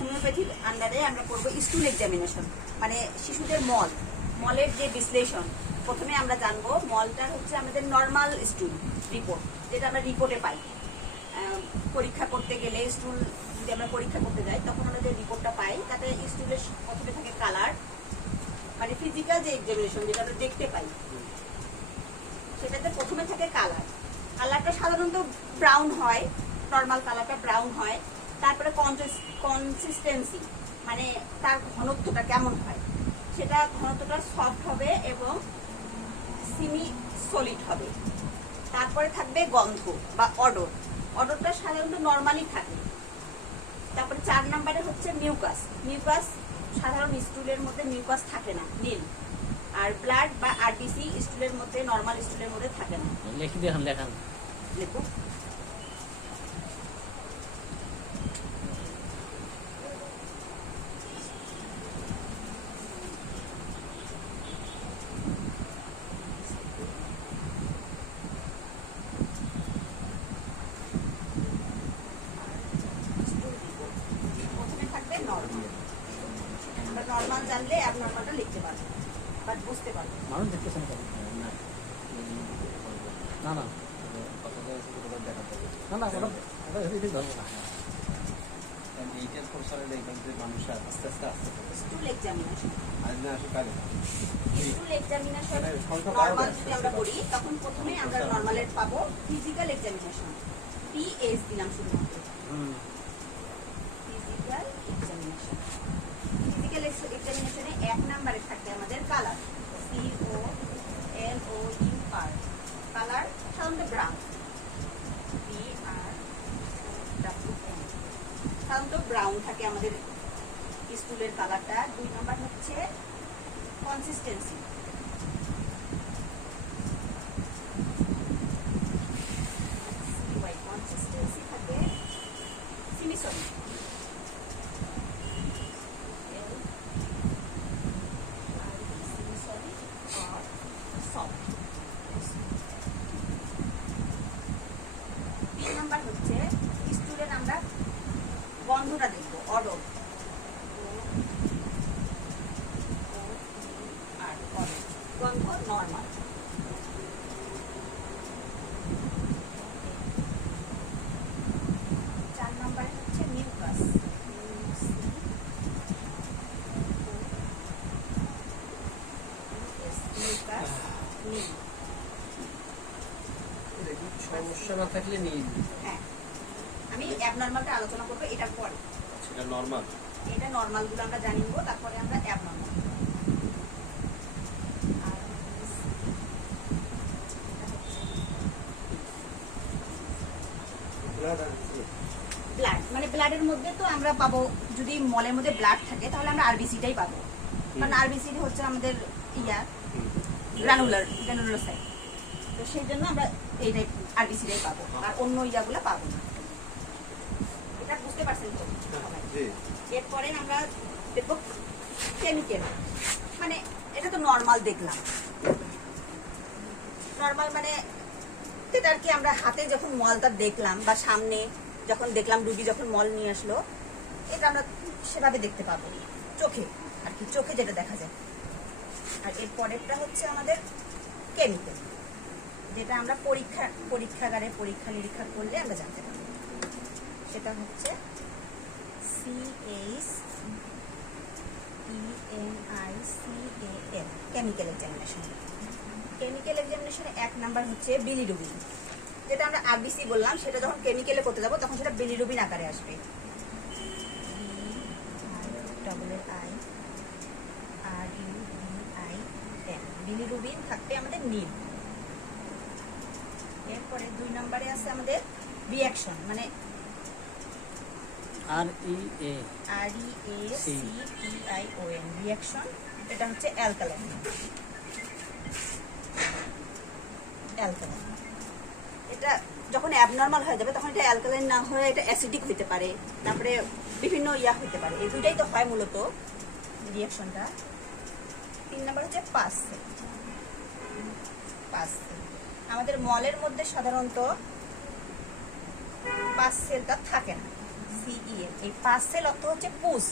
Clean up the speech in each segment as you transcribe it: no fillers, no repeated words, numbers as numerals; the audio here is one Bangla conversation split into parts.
হোমিওপ্যাথির আন্ডারে আমরা করবো স্টুল এক্সামিনেশন, মানে শিশুদের মলের যে বিশ্লেষণ। প্রথমে আমরা জানবো মলটা হচ্ছে আমাদের নর্মাল স্টুল রিপোর্ট, যেটা আমরা রিপোর্টে পাই। পরীক্ষা করতে গেলে স্টুল যদি আমরা পরীক্ষা করতে যাই তখন আমরা যে রিপোর্টটা পাই তাতে স্টুলের প্রথমে থাকে কালার, মানে ফিজিক্যাল যে এক্সামিনেশন যেটা আমরা দেখতে পাই সেটাতে প্রথমে থাকে কালারটা সাধারণত ব্রাউন হয়, নর্মাল কালারটা ব্রাউন হয়। তারপরে কনসিস্টেন্সি, মানে তার ঘনত্বটা কেমন হয়, সেটা ঘনত্বটা সফট হবে এবং সেমি সলিড হবে। তারপরে থাকবে গন্ধ বা অডরটা সাধারণত নর্মালি থাকে। তারপরে 4 নম্বরে হচ্ছে মিউকাস সাধারণ স্টুলের মধ্যে মিউকাস থাকে না, নীল। আর ব্লাড বা আরবিসি স্টুলের মধ্যে, নর্মাল স্টুলের মধ্যে থাকে না। লেখো। নর্মাল জানলে অ্যাবনর্মালটা লিখতে পারবো বাট বুঝতে পারবো। মানুষ দেখতেছে না না না না না এইটার প্রসারে দেখবেন যে মানুষ আস্তে আস্তে স্টুল এক্সামিনেশন নরমাল যদি আমরা করি তখন প্রথমে আমরা নরমালের পাবো ফিজিক্যাল এক্সামিনেশন, পিএস দিলাম শুধুমাত্র। ফিজিক্যাল এক্সামিনেশনে 1 নম্বরে থাকবে আমাদের কালার, COLOUR। কালার সাধারণত ব্রাউন, BROWN, সাধারণত ব্রাউন থাকে আমাদের স্টুলের কালারটা। 2 নম্বর হচ্ছে কনসিস্টেন্সি, থাকে সেমি সলিড। 3 নম্বর হচ্ছে স্টুলের আমরা গন্ধটা দেখবো, অডর। আর গন্ধ নর্মাল। 4 নম্বরে হচ্ছে মিউকাস, সমস্যা না থাকলে নিয়ে হ্যাঁ, আমি অ্যাবনর্মালটা আলোচনা করবো এটার পরে। সেটা নরমাল, এটা নর্মাল গুলো আমরা জানি নেবো, তারপরে আমরা অ্যাবনর্মাল। ব্লাড, মানে ব্লাডের মধ্যে তো আমরা পাবো, যদি মলের মধ্যে ব্লাড থাকে তাহলে আমরা আরবিসিটাই পাবো, কারণ আরবিসি হচ্ছে আমাদের গ্রানুলোসাইট। তো সেই জন্য আমরা এইটাই আরবিসিটাই পাবো, আর অন্য ইয়াগুলো পাবো না। এটা বুঝতে পারছেন তো? এরপরে আমরা দেখবো কেমিক্যাল, মানে এটা তো নর্মাল দেখলাম। নর্মাল মানে এটা আর কি, আমরা হাতে যখন মলটা দেখলাম বা সামনে যখন দেখলাম রুগী যখন মল নিয়ে আসলো, এটা আমরা সেভাবে দেখতে পাবো চোখে আর কি, চোখে যেটা দেখা যায়। আর এর পরেরটা হচ্ছে আমাদের কেমিক্যাল, যেটা আমরা পরীক্ষাগারে পরীক্ষা নিরীক্ষা করলে আমরা জানতে পারবো। সেটা হচ্ছে CHEMICAL, কেমিক্যাল এক্সামিনেশন। কেমিক্যাল এক্সামিনেশনে 1 নাম্বার হচ্ছে বিলিরুবিন, যেটা আমরা আরবিসি বললাম, সেটা যখন কেমিক্যালে করতে যাবো তখন সেটা বিলিরুবিন আকারে আসবে। বিলিরুবিন থাকবে আমাদের নীল। এরপরে 2 নম্বরে আছে আমাদের রিঅ্যাকশন, মানে REACTION, রিঅ্যাকশন। এটা হচ্ছে অ্যালকালাইন। এটা যখন অ্যাবনর্মাল হয়ে যাবে তখন এটা অ্যালকালাইন না হয়ে এটা অ্যাসিডিক হইতে পারে, তারপরে বিভিন্ন হইতে পারে। এই দুইটাই তো হয় মূলত রিঅ্যাকশনটা। 3 নম্বর হচ্ছে পাস সেল। আমাদের মলের মধ্যে সাধারণত পাস সেলটা থাকে না, CEL, এই পাসেল অর্থ হচ্ছে পুস।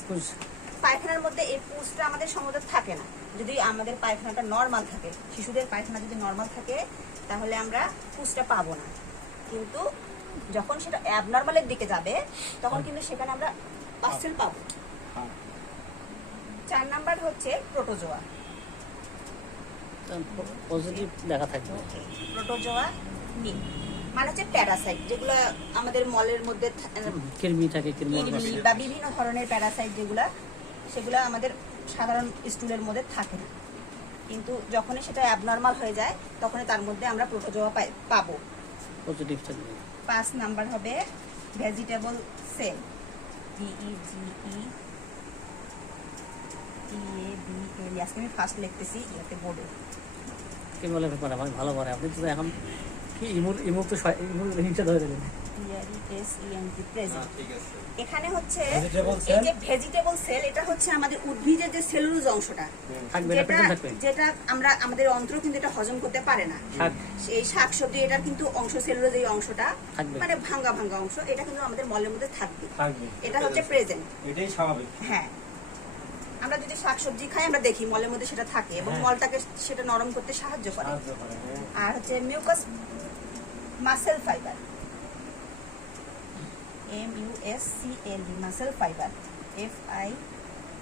পায়খানার মধ্যে এই পুসটা আমাদের সম্ভবত থাকে না। যদি আমাদের পায়খানাটা নর্মাল থাকে, শিশুদের পায়খানা যদি নর্মাল থাকে, তাহলে আমরা পুসটা পাবো না। কিন্তু যখন সেটা অ্যাবনর্মালের দিকে যাবে, তখন কিন্তু সেখানে আমরা পাসেল পাবো। 4 নাম্বার হচ্ছে প্রোটোজোয়া। পজিটিভ লেখা থাকবে। প্রোটোজোয়া নীল মানে হচ্ছে প্যারাসাইট, যেগুলো আমাদের মলের মধ্যে কৃমি থাকে, কৃমি বা বিভিন্ন ধরনের প্যারাসাইট যেগুলা, সেগুলো আমাদের সাধারণ স্টুলের মধ্যে থাকে না। কিন্তু যখনই সেটা অ্যাবনর্মাল হয়ে যায়, তখনই তার মধ্যে আমরা প্রোটোজোয়া পাবো। পজিটিভ থাকবে। 5 নাম্বার হবে ভেজিটেবল সেল। VEGETABL, আজকে আমি ফার্স্ট লিখতেছি ইয়াতে বোর্ডে। কি বলে ব্যাপার আমি ভালো করে, আপনি তো এখন কি ইমুর তো ইমুর হিংসা ধরে দিলেন। এখানে হচ্ছে Vegetable এই cell? যে ভেজিটেবল সেল, এটা হচ্ছে আমাদের উদ্ভিদের যে সেলুলোজ অংশটা, থাকবে না, প্রেজেন্ট থাকবে। যেটা আমরা আমাদের অন্ত্র কিন্তু এটা হজম করতে পারে না। থাক এই শাকসবজি এটার কিন্তু অংশ, সেলুলোজ এই অংশটা থাকবে। মানে ভাঙ্গা ভাঙ্গা অংশ, এটা কিন্তু আমাদের মলের মধ্যে থাকবে। থাকবে, এটা হচ্ছে প্রেজেন্ট। এটাই স্বাভাবিক। হ্যাঁ, আমরা যদি শাকসবজি খাই, আমরা দেখি মলের মধ্যে সেটা থাকে এবং হ্যাঁ। মলটাকে সেটা নরম করতে সাহায্য করে। সাহায্য করে, হ্যাঁ। আর হচ্ছে mucous muscle fibre, MUSCLE muscle fibre,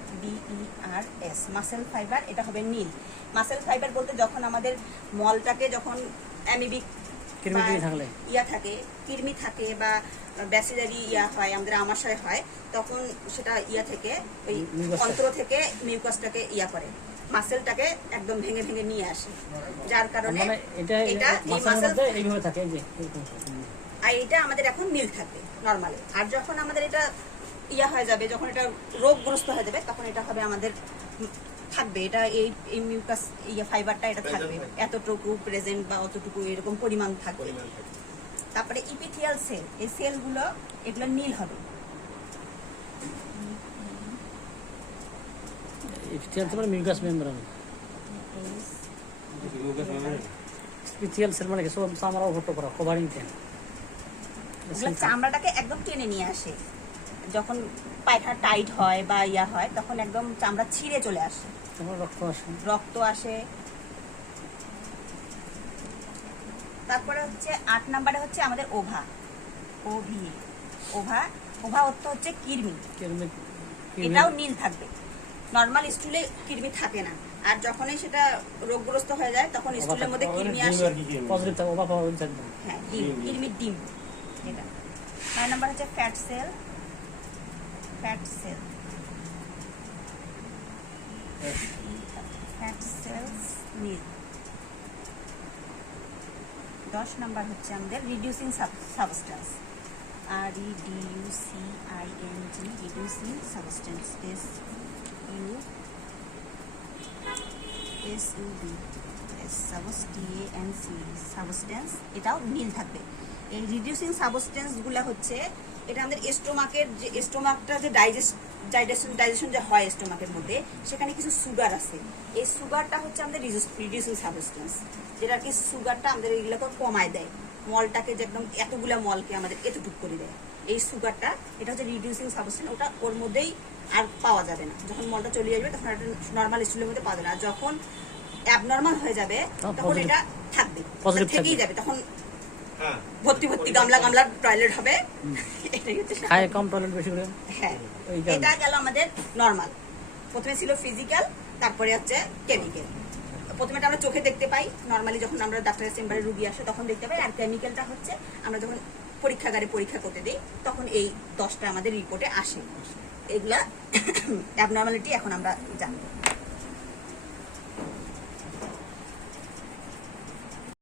FIBERS muscle fibre, এটা হবে নীল। মাসেল ফাইবার বলতে যখন আমাদের মলটাকে যখন অ্যামিবিক কৃমি থাকলে ইয়া থাকে, কৃমি থাকে বা ব্যাসিলারি ইয়া হয়, আমাদের আমাশয় হয়, তখন সেটা ইয়া থেকে ওই মিউকাসটা। অন্ত্র থেকে মিউকাসটাকে ইয়া করে, মাসেলটাকে একদম ভেঙে ভেঙে নিয়ে আসে, যার কারণে মানে এটা এটা এই মাছের মাসেল মধ্যে এইভাবে থাকে, এই যে এরকম। আর এটা আমাদের এখন নীল থাকবে নরমালি। আর যখন আমাদের এটা ইয়া হয়ে যাবে, যখন এটা রোগগ্রস্ত হয়ে যাবে, তখন এটা হবে আমাদের থাকবে, এটা এই মিউকাস ইয়া ফাইবারটা এটা থাকবে, এতটুকু প্রেজেন্ট বা অতটুকু এরকম পরিমাণ থাকবে। তারপরে ইপিথিয়াল সেল, এই সেলগুলো এগুলো নীল হবে। ইপিথিয়াল মানে মিউকাস মেমব্রেন। ইপিথিয়াল সেল মানে কি সব চামড়া ওপর করা কভারিং টেন। এগুলো চামড়াটাকে একদম টেনে নিয়ে আসে, যখন পায়খানা টাইট হয় বা ইয়া হয়, তখন একদম চামড়া ছিঁড়ে চলে আসে, তারপর রক্ত আসে। রক্ত আসে। তারপরে হচ্ছে 8 নাম্বারে হচ্ছে আমাদের ওভা, OVA। ওভা অর্থ হচ্ছে কৃমি। এটাও নীল থাকবে। নর্মাল স্টুলে কৃমি থাকে না, আর যখনই সেটা রোগগ্রস্ত হয়ে যায়, তখন স্টুলের মধ্যে কৃমি আসে। পজিটিভ থাকবে, ওভার পাওয়া থাকবে। হ্যাঁ, ডিম, কৃমির ডিম এটা। 9 নাম্বার হচ্ছে ফ্যাট সেল। ফ্যাট সেলস নীল। 10 নাম্বার হচ্ছে আমাদের reducing substance, REDUCING, reducing substance, substance, এটাও নীল থাকবে। এই রিডিউসিং সাবস্টেন্সগুলো হচ্ছে, এটা আমাদের স্টোমাকটা যে ডাইজেশন যে হয় স্টোমাকের মধ্যে, সেখানে কিছু সুগার আছে। এই সুগারটা হচ্ছে আমাদের রিডিউসিং সাবস্টেন্স, যেটা কি সুগারটা আমাদের এগুলোকে কমায় দেয়, মলটাকে যে একদম এতগুলা মলকে আমাদের এতটুক করে দেয়। এই সুগারটা, এটা হচ্ছে রিডিউসিং সাবস্টেন্স, ওটা ওর মধ্যেই আর পাওয়া যাবে না। যখন মলটা চলে যাবে, তখন এটা নর্মাল স্টুলের মধ্যে পাওয়া যাবে না। আর যখন অ্যাবনর্মাল হয়ে যাবে, তখন এটা থাকবে, থেকেই যাবে, তখন ভর্তি গামলা টয়লেট হবে। এটাই হচ্ছে খায় কম, টয়লেট বেশি করে। হ্যাঁ, এটা গেল আমাদের নর্মাল। প্রথমে ছিল ফিজিক্যাল, তারপরে হচ্ছে কেমিক্যাল। প্রথমে এটা আমরা চোখে দেখতে পাই, নর্মালি যখন আমরা ডাক্তারের চেম্বারে রুগী আসে তখন দেখতে পাই। আর কেমিক্যালটা হচ্ছে আমরা যখন পরীক্ষাগারে পরীক্ষা করতে দিই, তখন এই 10টা আমাদের রিপোর্টে আসে। এগুলা অ্যাবনর্মালিটি এখন আমরা জানি।